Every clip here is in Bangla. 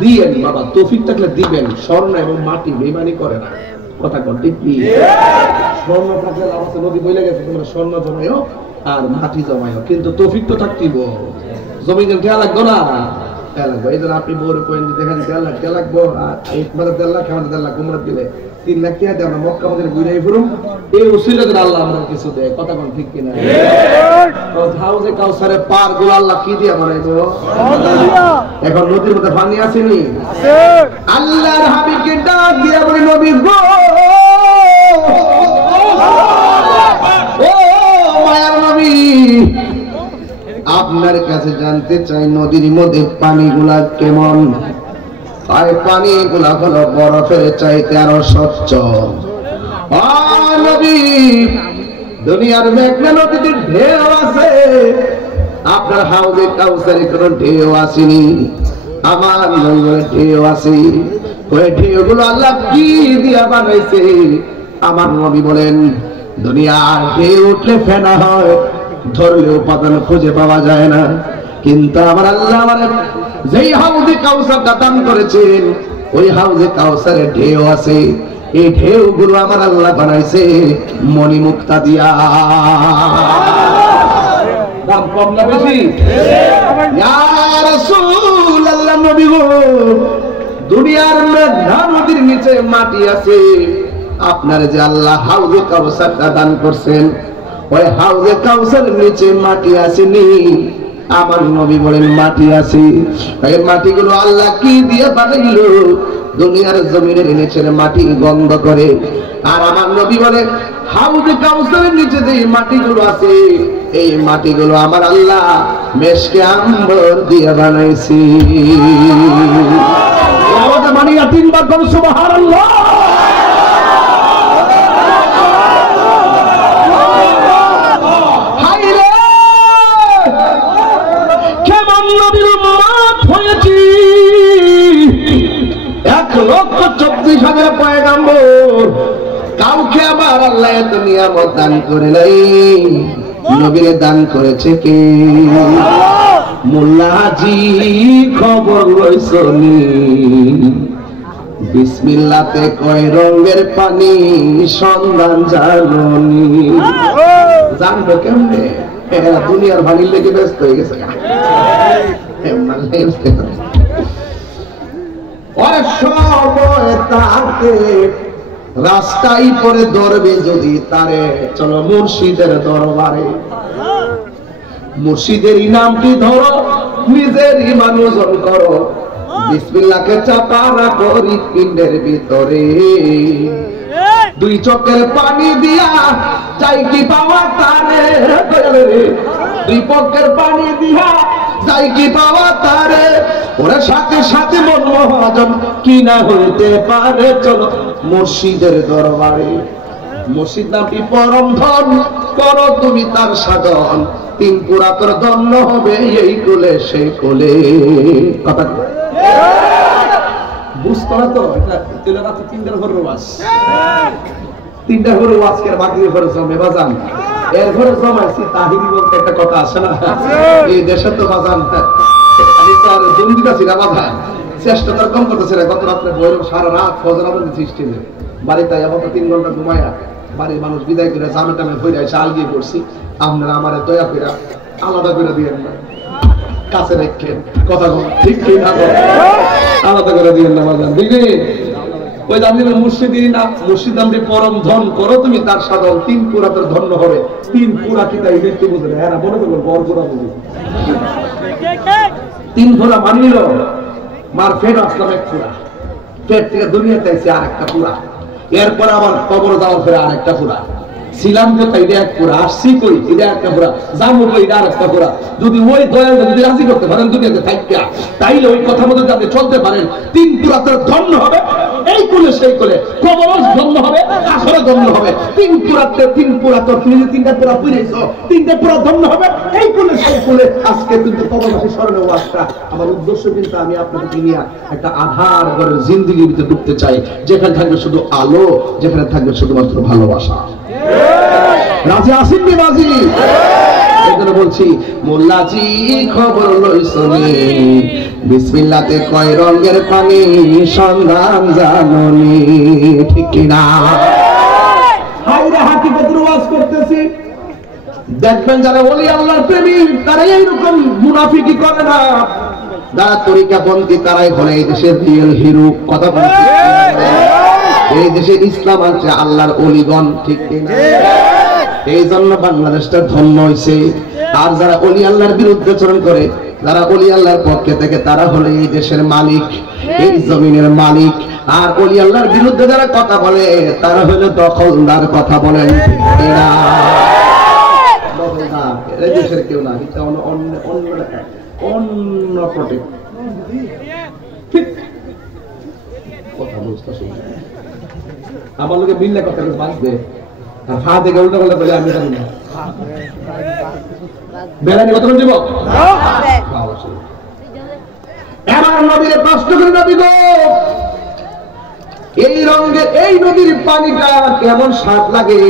দিয়েন বাবা, তৌফিক থাকলে দিবেন। স্বর্ণ এবং মাটি বেইমানি করে না, কথা কর ঠিক কি? স্বর্ণ থাকলে লাভ আছে, নদী বইলে গেছে, তোমরা স্বর্ণ জমাইও আর মাটি জমাইও, কিন্তু তৌফিক তো থাকতিব। জমিনের খেয়াল লাগবো না, খেয়াল লাগবো। এই জন্য আপনি বউরে কয়েন যে দেখেন খেয়াল লাগবো, আর এই মানে 1.5 লাখ আমাদের 1.5 লাখ উমরাত দিলে 3 লাখ টাকা দিয়ে আমরা মক্কা মদিনা ঘুরে ফিরুম, এই উসিলা করে আল্লাহ আমরা কিছু দেয়, কথা কোন ঠিক কিনা? হাউজে কাউসারে পার গুলো আল্লাহ কি দিয়ে বানাইবো? এখন নদীর মধ্যে পানি আসেনি, আল্লাহর হাবিবকে ডাক দিয়া বলে, নবী গো, ও মায়ার নবী, আপনার কাছে জানতে চাই নদীর মধ্যে পানিগুলা কেমন? পানিগুলা হলো বরফের চাইতে আরো স্বচ্ছ। নবী, দুনিয়ার মেঘনা নদীতে ঢেউ আছে, আপনার হাউজে কাউসারে কোনো ঢেউ আসেনি, আমার নদীর ঢেউ আছে। ওই ঢেউগুলো আল্লাহ কি দিয়া বানাইছে? আমার নবী বলেন, দুনিয়ার ঢেউ উঠলে ফেনা হয়, ধরলে উপাদান খুঁজে পাওয়া যায় না, কিন্তু আমার আল্লাহ আমার যেই হাউজে কাউসারটা দান করেছেন, ওই হাউজে কাউসারে ঢেউ আছে। এই ঢেউ গুলো আমার আল্লাহ বানাইছে মণিমুক্তা দিয়া। দাম কম না বেশি? ইয়া রাসূলুল্লাহ, নবী গো, দুনিয়ার মেঘনা নদীর নিচে মাটি আছে, আপনার যে আল্লাহ হাউজে কাউসারটা দান করছেন, ওই হাউজে কাউসারের নিচে মাটি আসেনি। আমার নবী বলেন মাটি আছে। এই মাটিগুলো আল্লাহ কি দিয়ে বানাইলো? দুনিয়ার জমিনের নিচের মাটি গন্ধ করে। আর আমার নবী বলে, হাউজে কাউসারের নিচে যে মাটিগুলো আছে, এই মাটিগুলো আমার আল্লাহ মেশকে আম্বর দিয়ে বানাইছি। আওয়াজে মানিয়া 3 বার বল সুবহানাল্লাহ। কাউকে আবার আল্লাহ এত নিয়ামত দান করে নাই, নবীরে দান করেছে কে? মোল্লাজি খবর লইছনি, বিসমিল্লাতে কয় রঙের পানি সন্ধান জাননি। জানবো কেমনে? দুনিয়ার পানির লেগে ব্যস্ত হয়ে গেছে। সময় তাকে রাস্তায় পরে ধরবে যদি তারে, চলো মুর্শিদের দরবারে। মুর্শিদের নামটি ধরো, নিজের ইমান ওজন করো, বিসমিল্লাহকে চাপা রাখো হৃৎপিণ্ডের ভিতরে। 2 চোখের পানি দিয়া চাই কি পাওয়া তারে, 2 পক্ষের পানি দিয়া যাই কি পাওয়া তারে, ওরা সাথে সাথে মন মহাজন কি না হইতে পারে, চলো মুর্শিদের দরবারে। মুর্শিদ নামটি পরম ধন, করো তুমি তার সাধন, 3 পুরা তোর ধন্য হবে এই কোলে সেই কোলে। কথা বুঝতো না তো? এটা তেলে রাতে 3টার ঘরের ওয়াজ, 3টা ঘরের ওয়াজকে বাকি ঘরে জমে বাজান, এর ঘরে জমাইছি তাহিরি বলতে একটা কথা আছে না? এই দেশে তো বাজান আমি তো আর জমি দিতেছি না, বাজান চেষ্টা তার কম করতেছে না। গত রাত্রে বৈরব সারা রাত ফজর আজান সৃষ্টি নেই, বাড়িতে আবার 3 ঘন্টা ঘুমায়া বাড়ির মানুষ বিদায় করে জামে টামে ফিরে এসে আলগিয়ে পড়ছি। আপনারা আমার দয়া করে আলাদা করে দিয়েন না, কাছে রেখেন, কথা ঠিক ঠিক আলাদা করে দিয়েন না বাজান, বুঝলি? ওই দামি মুর্শিদের নাম, মুর্শিদ নামটি পরম ধন, করো তুমি তার সাধন, 3 পুরা তোর ধন্য হবে। 3 পুরা কি তাই দেখতে বুঝে না? এরা মনে করবো বড় পুরা বুঝে। 3 পুরা মানিল, মার ফের আসলাম 1 পুরা, পেট থেকে দুনিয়াতে এসে আরেকটা পুরা, এরপর আবার কবর যাওয়ার ফেরে আরেকটা পুরা। ছিলাম কোথায়? এটা 1 পুরা, আসছি কই? এটা একটা পুরা, যাবো কই? এটা আরেকটা পুরা। যদি ওই দয়াল যদি রাজি করতে পারেন দুনিয়াতে থাইকা, তাইলে ওই কথা মতো যাতে চলতে পারেন, 3 পুরা তোর ধন্য হবে এই কোলে সেই কোলে, কবর ধন্য হবে, আখেরাত ধন্য হবে। 3 পুরাতে 3 পুরা তোর, তুমি 3টা পুরা পুরাইছো, 3টা পুরা ধন্য হবে এই কোলে সেই কোলে। আজকে কিন্তু কবরবাসী স্মরণে ওয়াজটা আমার উদ্দেশ্য, কিন্তু আমি আপনাকে নিয়ে একটা আধার ঘরের জিন্দেগির ভিতরে ঢুকতে চাই, যেখানে থাকবে শুধু আলো, যেখানে থাকবে শুধুমাত্র ভালোবাসা। রাজি আসেননি বাজি? এজন্য বলছি মোল্লাজি খবর লইছনি, বিসমিল্লাতে কয় রঙের পানি সন্ধান জাননি, ঠিক কি না? হাইরে হাকিকতের ওয়াজ করতেছি, দেখবেন যারা ওলি আল্লাহর প্রেমিক তারা এইরকম মুনাফিকি করে না, যারা তরিকাপন্থী তারাই হলে এই দেশের রিয়েল হিরো। কথা বলছি, এই দেশে ইসলাম আছে আল্লাহর ওলিগণ, ঠিক কি না? এই জন্য বাংলাদেশটা ধন্য হয়েছে। আর যারা ওলি আল্লাহর বিরুদ্ধে চরণ করে, যারা ওলি আল্লাহর পক্ষে থেকে, তারা হলো এই দেশের মালিক, এই জমিনের মালিক। আর ওলি আল্লাহর বিরুদ্ধে যারা কথা বলে তারা হলো দখলদার। কথা বলেন এরা দখলদার, এরা দেশের কেউ না, এটা অন্য প্রোটেক্ট। ঠিক কথা বুঝতে শুনছি, আমার লোকে মিললে কথা বাঁচবে, আর হা থেকে উল্টা পাল্টা বলে আমি জানি না। বেড়ানি কতক্ষণ দিব? এবার নদীর প্রশ্ন করে, নবী গো এই রঙের এই নদীর পানিটা কেমন স্বাদ লাগে?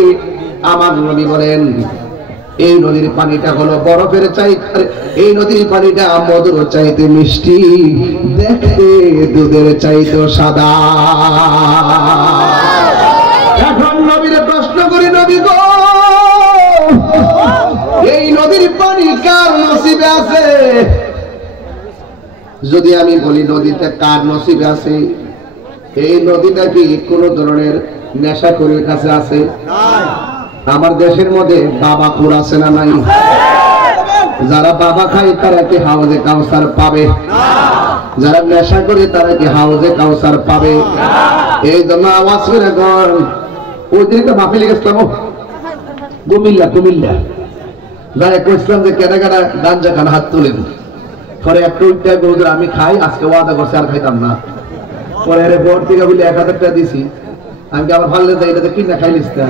আমার নবী বলেন এই নদীর পানিটা হলো বরফের চাইতে, এই নদীর পানিটা মধুর চাইতে মিষ্টি, দেখতে দুধের চাইতে সাদা। এখন নবীর প্রশ্ন করি, নবী গো এই নদীর পানি কার নসিবে আছে? যদি আমি বলি নদীটা কার নসিবে আছে, এই নদীটা কি কোন ধরনের নেশাখোরের কাছে আছে? আমার দেশের মধ্যে বাবা খুর আছে না নাই? যারা বাবা খায় তারা কি হাউজে কাউসার পাবে? যারা নেশা করে তারা কি হাউজে কাউসার পাবে? এই জন্য আওয়াজ করে গণ ওই দিনটা মাহফিলে গেছিলাম কুমিল্লা, যারা কইছিলাম যে কেনা কেনা গাঞ্জা খান হাত তুলেন, পরে একটা উল্টা গরুদের আমি খাই, আজকে ওয়াদা করছি আর খাইতাম না। পরে আরে ভোর থেকে বলি 1000 টাকা দিছি, আমি আবার ভাবলে যাই এটা কিনা খাইলিস না,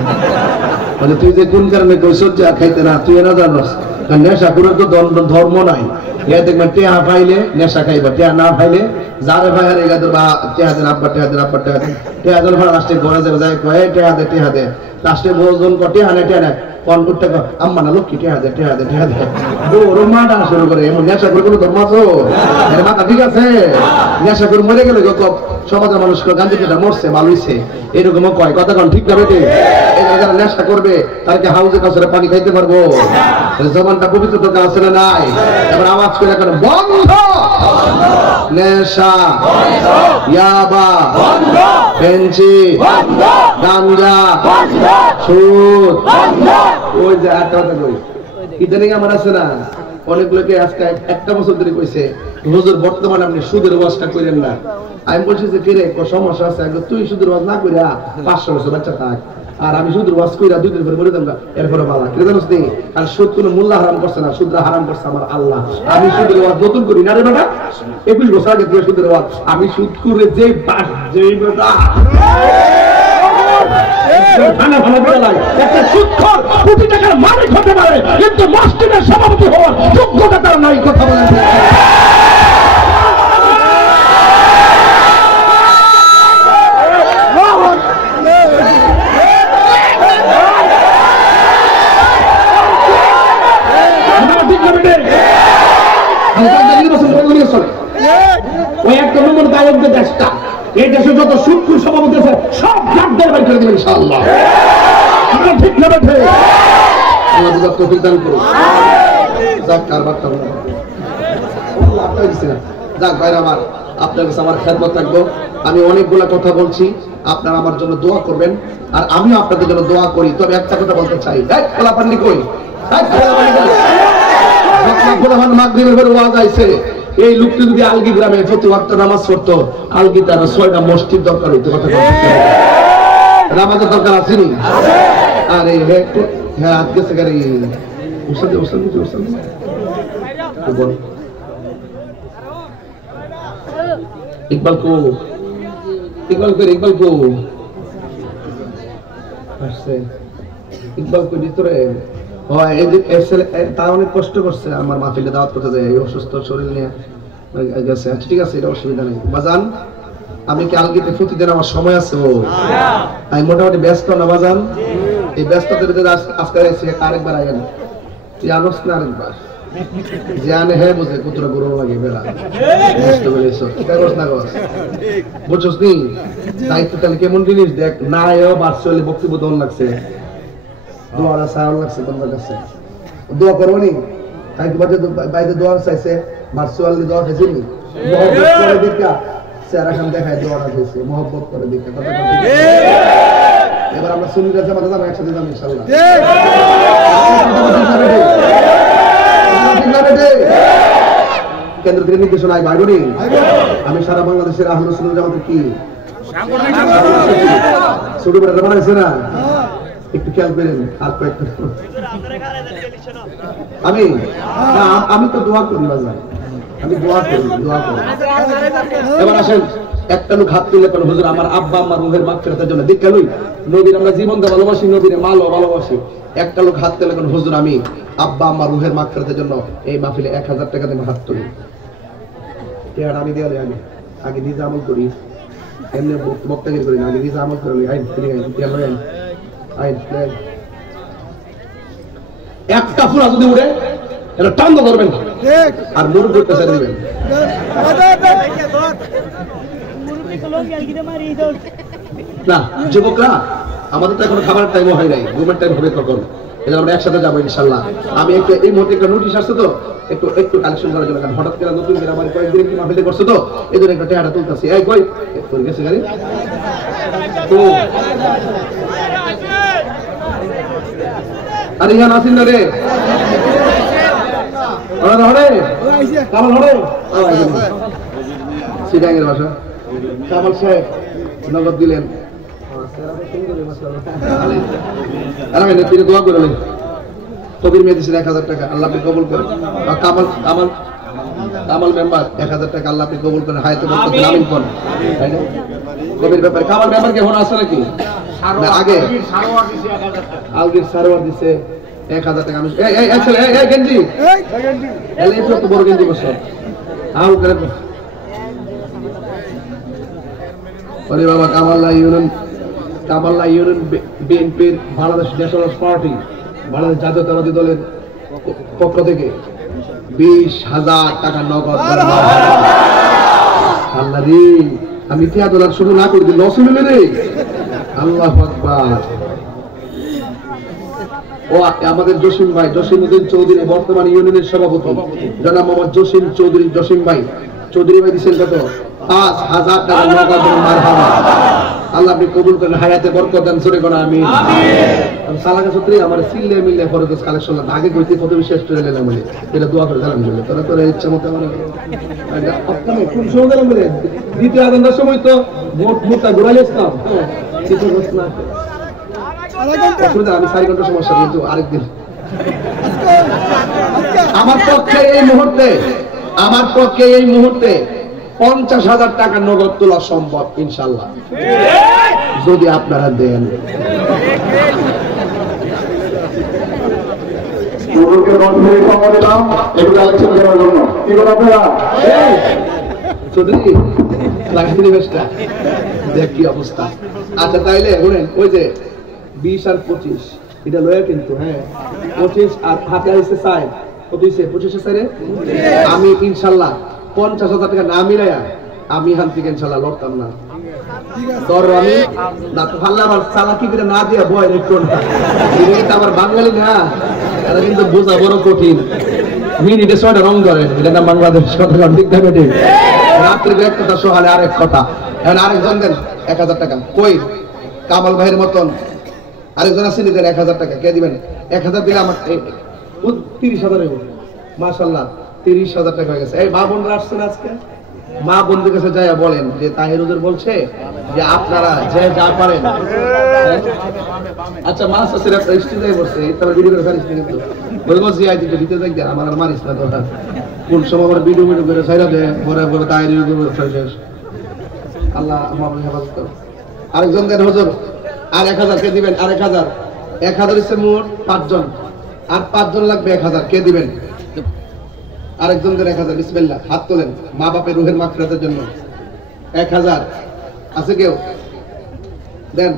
বলে তুই যে কোন কারণে কইছ যে খাইতে না, তুই না জানোস নেশা করে তো ধর্ম নাই। এ দেখবেন টেহা পাইলে নেশা খাইবা, টেহা না পাইলে যারে ভাই আর এগা তোর বা টেহা দেন আব্বা, টেহা দেন আব্বা, টেহা দেন, টেহা দেন ভাড়া লাস্টে ঘরে যাবে, যাই কয়ে টেহা দে লাস্টে ভোজন কর টেহা নেয় কোন করতে আম্মা না লক্ষ্মী টেহা দে ওর মা ডানা শুরু করে। এমন নেশা করে কোনো ধর্ম আছো? এর মাথা ঠিক আছে? নেশা করে মরে গেলে সমাজের মানুষ গান্ধী পেটা মরছে মালুইছে এরকম কয়, কথা কন ঠিক না বেটে? যারা নেশা করবে তাদেরকে হাউজে কাছে পানি খাইতে পারবো? জবানটা পবিত্র তো আছে না নাই? এবার আওয়াজ করে এখন বন্ধ, নেশা, ইয়াবা, বেঞ্চি, গাঞ্জা, সুদ, ওই যে একটা কথা কই, ইদানিং আমার আছে না অনেকগুলোকে আজকে একটা বছর ধরে কইছে হুজুর বর্তমানে আপনি সুদের ওয়াজটা করেন না। আমি বলছি যে কে রে সমস্যা আছে? তুই সুদের ওয়াজ না কইরা 500 বছর বাচ্চা থাক, আর আমি সুদের ওয়াজ কইরা 2 দিন পরে মরে যাবো, এরপরে বালা কে জানোস নি? আর সুদ কোনো মোল্লা হারাম করছে না, সুদরা হারাম করছে আমার আল্লাহ। আমি সুদের ওয়াজ নতুন করি না রে বেটা, 21 বছর আগে দিয়ে সুদের ওয়াজ আমি সুদ করে যেই বেটা একটা সুদখোর কোটি টাকার মালিক হতে পারে, কিন্তু মসজিদের সভাপতি হওয়ার যোগ্যতা তার নাই। কথা বলেন ওই একটা নম্বর দায়িত্বের দেশটা, এই দেশে যত সুদখোর সভাপতি আছে সব জাগদের বাইর করে দেবেন ইনশাআল্লাহ। আমরা ঠিক না বেঠে আল্লাহ যত তৌফিক দান করুন। যাক কারবার তো আল্লাহ আপনাকে দিছে না। যাক ভাইরা আমার, আপনার কাছে আমার খেদমত থাকবো। আমি অনেকগুলা কথা বলছি, আপনারা আমার জন্য দোয়া করবেন আর আমিও আপনাদের জন্য দোয়া করি। তবে একটা কথা বলতে চাই, এই খোলাপান্ডি কই, মাগরিবের পরে ওয়াজ আইছে, এই লোকটি যদি আলগি গ্রামে প্রতি ওয়াক্ত নামাজ পড়তো, আলগি তার 6টা মসজিদ দরকার হইতো। কথা নামাজের দরকার আছে নি? আরে হ্যাঁ আজকে সেখানে ইকবাল কো আসছে, ইকবাল কো ভিতরে তা অনেক কষ্ট করছে আমার মাহফিলে দাওয়াত করতে যায়, অসুস্থ শরীর নিয়ে গেছে। আচ্ছা ঠিক আছে, এটা অসুবিধা নেই। বাজান আমি কি আলগিতে প্রতিদিন আমার সময় আছে? আমি মোটামুটি ব্যস্ত না বাজান? এই ব্যস্ততার ভিতরে আজকে এসে আরেকবার আইন জানোস না আরেকবার জানে হে বুঝে কুতরা গরম লাগে বেলা বুঝতে পেরেছো কাগজ না কাগজ বুঝছস নি দায়িত্ব তাহলে কেমন জিনিস দেখ না এও ভার্চুয়ালি বক্তব্য দন লাগছে দোয়ারা সাউল লাগছে তোমার কাছে দোয়া করবো নি তাই বাইরে দোয়া চাইছে ভার্চুয়ালি দোয়া চাইছে নি মহব্বত করে দেখা চেহারা খান দেখায় দোয়াটা দিয়েছে মহব্বত করে দেখা কথা এবার আমরা সুন্নি রাজা মাথা যাবো একসাথে যাবো ইনশাআল্লাহ কেন্দ্র থেকে নির্দেশনা আই বাইরে আমি সারা বাংলাদেশের আহলে সুন্নাত জামাতের কি ছোট বড় বানাইছে না একটু খেয়াল করেন আর কয়েকটা আমি তো দোয়া করি বাজার আমি দোয়া করি এবার আসেন একটা লোক হাত তুলে কেন হুজুর আমার আব্বা আম্মার রুহের মাগফিরাতের জন্য দীক্ষা লই নবীর আমরা জীবনকে ভালোবাসি নবীর মালও ভালোবাসি একটা লোক হাত তুলে কেন হুজুর আমি আব্বা আম্মার রুহের মাগফিরাতের জন্য এই মাহফিলে 1000 টাকা দিয়ে হাত তুলি টেয়ার আমি দেওয়ালে আগে নিজে আমল করি এমনি বক্তাগিরি করি না আগে নিজে আমল করি আইন ফিরে আইন একটা ফুলা যদি উড়ে এটা টান ধরবেন আর মুরুখ করতে ছেড়ে দিবেন না যুবকরা আমাদের তো এখনো খাবারের টাইমও হয় নাই ঘুমের টাইম হবে কখন এটা আমরা একসাথে যাবো ইনশাল্লাহ আমি একটু এই মুহূর্তে একটা নোটিশ আসছে তো একটু কালেকশন করার জন্য কারণ হঠাৎ করে নতুন করে আমার কয়েকদিন কি মাহফিলে করছে তো এই জন্য একটা টেহাটা তুলতেছি এই কই করে গেছে গাড়ি তো আরে ইহান আসিন না রে ওরা হরে কামাল হরে সিডাঙ্গের ভাষা কামাল সাহেব নগদ দিলেন দোয়া করলেন কবির মেয়ে দিচ্ছেন 1000 টাকা আল্লাহ আপনি কবুল করেন কামাল মেম্বার 1000 টাকা আল্লাহ আপনি কবুল করেন হায়াতে বরকত আমিন কোন তাই না কবির ব্যাপারে কামাল মেম্বার কে হন আছে নাকি না আগে আলগির সারোয়ার দিছে 1000 টাকা আমি এই ছেলে এই গেঞ্জি এই তো বড় গেঞ্জি বসো আউ করে ওরে বাবা কামাল্লাহ ইউনিয়ন বিএনপির বাংলাদেশ ন্যাশনাল পার্টি বাংলাদেশ জাতীয়তাবাদী দলের পক্ষ থেকে 20,000 টাকা নগদ আল্লাহ রে আমি $1000 শুরু না করে দিই লস হইল রে আল্লাহু আকবার ও আমাদের জসিম ভাই জসিমউদ্দিন চৌধুরী বর্তমান ইউনিয়নের সভাপতি জনাব মোহাম্মদ জসিম চৌধুরী জসিম ভাই চৌধুরী ভাই দিচ্ছেন কত 5,000 টাকা নগদ মারহাবা আল্লাহ আপনি কবুল করেন হায়াতে বরকত দেন সরে কোন আমিন আমি সালাকা সূত্রে আমার সিল্লে মিলে ফরজ কালেকশন আগে কইতে কত বিশেষ করে নিলাম বলে এটা দোয়া করে দিলাম বলে তোরা তোর ইচ্ছা মতো আমার আপনি কোন সময় দিলাম বলে দ্বিতীয় আদানের সময় তো মোটটা ঘুরাইলে ইসলাম চিত্র ঘোষণা অসুবিধা আমি 4 ঘন্টা সমস্যা কিন্তু আরেকদিন আমার পক্ষে এই মুহূর্তে 50,000 টাকা নগদ তোলা সম্ভব ইনশাআল্লাহ যদি আপনারা দেন দেখ কি অবস্থা আচ্ছা তাইলে শুনেন ওই যে 20 আর 25 এটা লয়া কিন্তু হ্যাঁ 25 আর হাতে আসছে 60 কত হইছে 25 এর আমি ইনশাআল্লাহ 50,000 টাকা না মিলাইয়া আমি হান থেকে ইনশাআল্লাহ লড়তাম না তোর আমি না তো ভাল্লা আমার চালাকি করে না দিয়া ভয় একটু না এটা আমার বাঙালি না এটা কিন্তু বোঝা বড় কঠিন মিনিটে 6টা রং ধরে এটা না বাংলাদেশ কথা ঠিক না বেটি রাত্রে এক কথা সকালে আরেক কথা এখন আরেকজন দেন 1000 টাকা কই কামাল ভাইয়ের মতন আরেকজন আছে দেন 1000 টাকা কে দিবেন 1000 দিলে আমার 30,000 হইব মাশাআল্লাহ 30,000 টাকা হয়ে গেছে এই মা বোনরা আসছেন আজকে মা বোনদের কাছে যাইয়া বলেন যে তাহির হুজুর বলছে যে আপনারা যে যা পারেন আচ্ছা মা সাসের একটা স্টেজে বসে তবে ভিডিও করে ছাড়িস কিন্তু বলবো জিআই দিতে যাই দেন আমার আর মারিস না তোরা কোন সময় আমার ভিডিও করে ছাইরা দে পরে বলে তাহির হুজুর শেষ আল্লাহ আমাদের হেফাজত করুন আরেকজন দেন হুজুর আর 1000 কে দিবেন আর 1000 হচ্ছে মোট 5 জন আর 5 জন লাগবে 1000 কে দিবেন আরেকজন দেন 1000 বিসমিল্লাহ হাত তোলেন মা বাপের রুহের মাগফিরাতের জন্য 1000 আছে কেউ দেন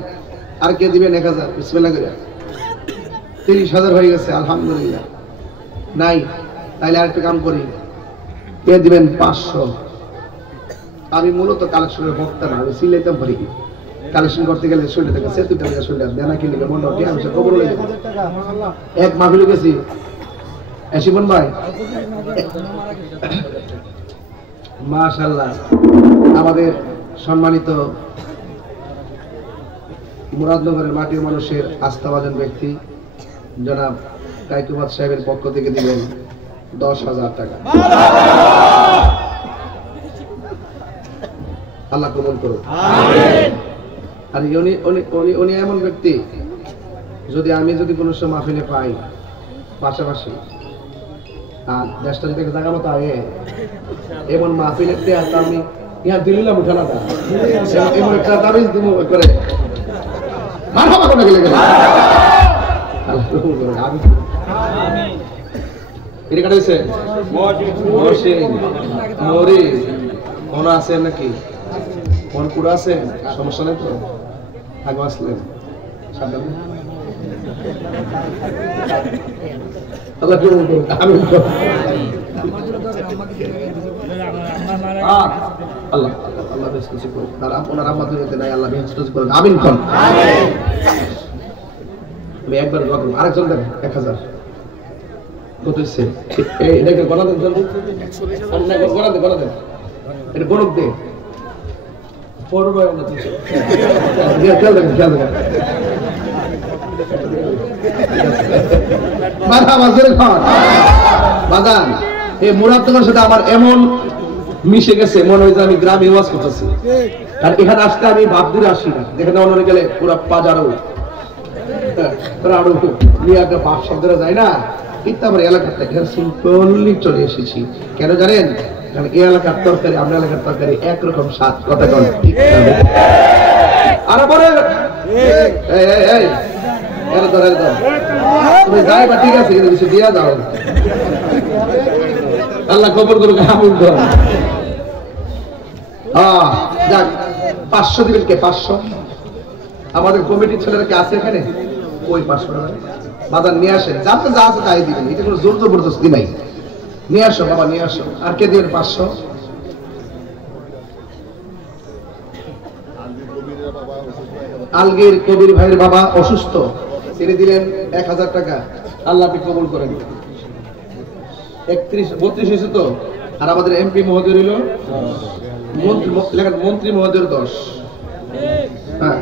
আর কে দিবেন 1000 বিসমিল্লাহ করে 30,000 হয়ে গেছে আলহামদুলিল্লাহ। নাই তাইলে আরেকটা কাম করি, কে দিবেন 500। আমি মূলত কালেকশনের বক্তা না, আমি সিলাইতাম পারি। কালেকশন করতে গেলে শরীরে থেকে সেতু টাকা শরীরে দেনা কিনলে মনে হয় আমি সব খবর লইব। এক মাহফিলে গেছি শিবন ভাই, মাশাআল্লাহ আমাদের সম্মানিত মুরাদনগরের মাটির মানুষের আস্থাভাজন ব্যক্তি জনাব কাইকুবাদ সাহেবের পক্ষ থেকে দিলেন 10,000 টাকা। আল্লাহ কবুল করুন। আর উনি এমন ব্যক্তি, যদি আমি কোনো সময় মাহফিলে পাই পাশাপাশি আর দেশটা যদি জায়গা মতো আগে এমন মাহফিলের দেয়াটা আমি ইহা দিলাম উঠানা দা এমন একটা তাবিজ দিব করে মারহাবা করে গেলে গেল। আল্লাহ কবুল করুন। আমিন। এটা কাটাইছে মরি কোন আছে নাকি কোন পুরো আছে? সমস্যা নেই তো, আগে আসলেন সাবধান। আল্লাহ কবুল করুন। আমিন। আল্লাহ আল্লাহ বেশ কিছু করুন, তার আপনার আমাদের যেতে নাই আল্লাহ বেশ কিছু করুন। আমিন খান। আমি একবার দোয়া করব। আরেকজন দেন 1,000 কত হচ্ছে? এই দেখে গণা দেন জলদি, গণা দেন এটা গণক দে পড়বে না কিছু খেয়াল দেখেন খেয়াল দেখেন মাথা মাঝের খান বাদান। এই মুরাদনগরের সাথে আমার এমন মিশে গেছে মনে হয় যে আমি গ্রামে ওয়াজ করতেছি। আর এখানে আসতে আমি ভাবদূরে আসি না, যেখানে অন্য গেলে পুরো পাজারও নিয়ে একটা বাপ শব্দরা যায় না, কিন্তু আমার এলাকার থেকে সিম্পলি চলে এসেছি। কেন জানেন? কারণ এই এলাকার তরকারি আমরা এলাকার তরকারি একরকম স্বাদ। কথা কন আর পরে তুমি যাই বা ঠিক আছে, কিন্তু কিছু দিয়া যাও। আল্লাহ কবুল করুক। আমিন। যাক 500 দিবেন কে? 500 আমাদের কমিটির ছেলেরা কে আছে এখানে? ওই 500 টাকা বাজার নিয়ে আসেন, যাতে যা আছে তাই দিবেন, এটা কোনো জোর জবরদস্তি নাই। নিয়ে আসো বাবা, নিয়ে আসো। আর কে দিবেন 500? আলগীর কবির ভাইয়ের বাবা অসুস্থ, তিনি দিলেন 1,000 টাকা। আল্লাহ আপনি কবুল করেন। 32 হয়েছে তো। আর আমাদের এমপি মহোদয় হইল মন্ত্রী মহোদয়ের 10। হ্যাঁ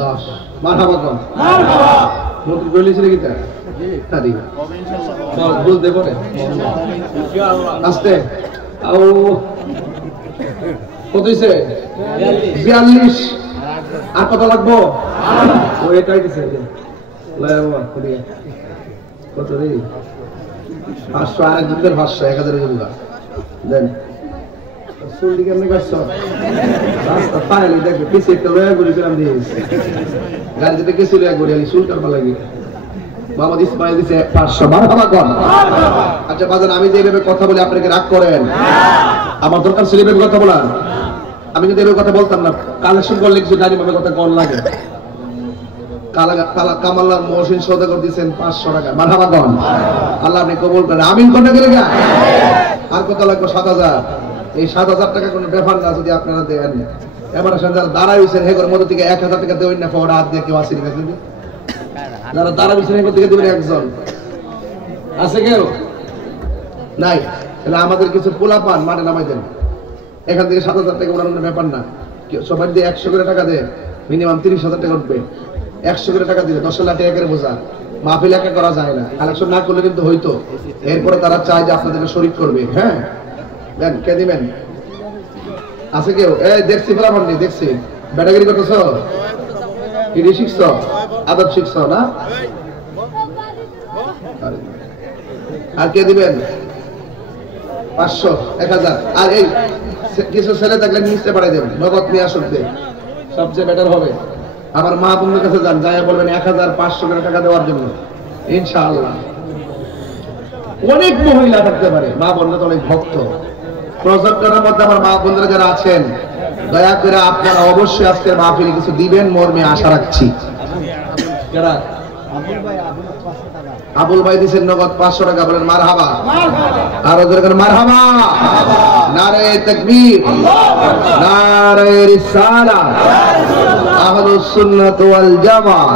10। মারহাবা কম। মন্ত্রী বলেছিল কি তা বুঝতে পারে আসতে কত হয়েছে? 42। আর কত লাগবো? ও এটাই দিছে কত রে? 500। আর একজনের 500, 1,000 দেন। চুল কেমনি কাটছ? রাস্তা পাইলি দেখবে পিছিয়ে একটা লয়া ঘুরি ফেরাম দিয়েছে গাড়ি যেতে গেছিল এক ঘুরি চুল কাটবা লাগে। মোহাম্মদ ইসমাইল দিছে 500। মারহাবা কর। আচ্ছা বাজান, আমি যে এভাবে কথা বলি আপনাকে রাগ করেন? আমার দরকার ছিল এভাবে কথা বলার। আমি যদি এভাবে কথা বলতাম না, কালেকশন করলে কিছু জানি ভাবে কথা কম লাগে। কামাল্লাহ মহসিন সওদাগর দিয়েছেন 500 টাকা। মারহাবা কর। আল্লাহ আপনি কবুল করেন। আমিন কোনটা গেলে গা? আর কত লাগবে? 7,000। এই 7,000 টাকা কোনো ব্যাপার না যদি আপনারা দেন। এবার যারা দাঁড়াইছেন হেগর মধ্যে থেকে 1,000 টাকা দেবেন না, পরে হাত দিয়ে কেউ আসেনি। যারা দাঁড়াইছেন হেগর থেকে দেবেন একজন আছে কেউ নাই? তাহলে আমাদের কিছু পোলা পান মাঠে নামাই দেন। এখান থেকে 7,000 টাকা ওনার ব্যাপার না। সবাই দিয়ে 100 করে টাকা দেয়, মিনিমাম 30,000 টাকা উঠবে। 100 করে টাকা দিলে 10 লাখ টাকা করে বোঝা। মাহফিল একা করা যায় না, কালেকশন না করলে কিন্তু হইতো। এরপরে তারা চায় যে আপনাদেরকে শরীক করবে। হ্যাঁ দেন। কে দিবেন? আছে কেউ? এই দেখছি বরাবর দেখছি ব্যাটাগিরি করতেছ, ইডি শিখছ, আদব শিখছ না? আর কে দিবেন? 500, 1,000। আর এই কিছু ছেলে থাকলে নিচে পাঠাই দেবেন, নগদ নিয়ে আসুন, সবচেয়ে বেটার হবে। আমার মা বোনের কাছে যান, যাই বলবেন 1,500 করে টাকা দেওয়ার জন্য। ইনশাআল্লাহ অনেক মহিলা থাকতে পারে, মা বোনরা তো অনেক ভক্ত। প্রজেক্টরের মধ্যে আমার মা বোনরা যারা আছেন, দয়া করে আপনারা অবশ্যই আজকের মাহফিলে কিছু দিবেন মর্মে আশা রাখছি। যারা আবুল ভাই দিয়েছেন নগদ 500 টাকা, বলেন মারহাবা। আর ওদের এখানে মারহাবা। নারে তাকবীর, নারে রিসালাত, আহলুস সুন্নাত ওয়াল জামাত।